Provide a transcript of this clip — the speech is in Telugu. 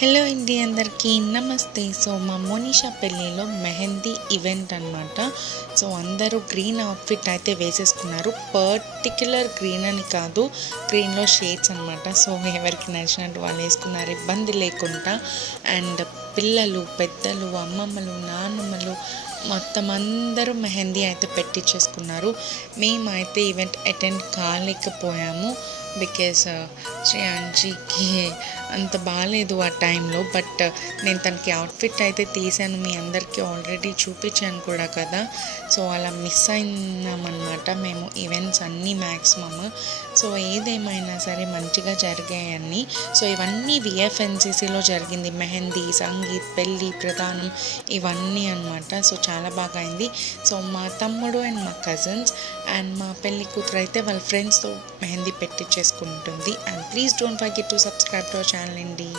హలో అండి, అందరికీ నమస్తే. సో మా మోనిషా పెళ్ళిలో మెహందీ ఈవెంట్ అనమాట. సో అందరూ గ్రీన్ అవుట్ఫిట్ అయితే వేసేసుకున్నారు. పర్టిక్యులర్ గ్రీన్ అని కాదు, గ్రీన్లో షేడ్స్ అనమాట. సో ఎవరికి నచ్చినట్టు వాళ్ళు వేసుకున్నారు, ఇబ్బంది లేకుండా. అండ్ పిల్లలు, పెద్దలు, అమ్మమ్మలు, నాన్నమ్మలు మొత్తం అందరూ మెహందీ అయితే పెట్టించేసుకున్నారు. మేమైతే ఈవెంట్ అటెండ్ కాలేకపోయాము బికాస్ శ్రేయాంశికి అంత బాగాలేదు ఆ టైంలో. బట్ నేను తనకి అవుట్ఫిట్ అయితే తీసాను, మీ అందరికీ ఆల్రెడీ చూపించాను కూడా కదా. సో అలా మిస్ అయినామన్నమాట మేము ఈవెంట్స్ అన్నీ మ్యాక్సిమమ్. సో ఏదేమైనా సరే మంచిగా జరిగాయన్నీ. సో ఇవన్నీ విఎఫ్ఎన్సిసిలో జరిగింది, మెహందీ, సంగీత్, పెళ్ళి, ప్రధానం ఇవన్నీ అనమాట. సో చాలా బాగా అయింది. సో మా తమ్ముడు అండ్ మా కజిన్స్ అండ్ మా పెళ్ళి కూతురు అయితే వాళ్ళ ఫ్రెండ్స్తో మెహందీ పెట్టించేసుకుంటుంది. And please don't forget to subscribe to our channel అండి.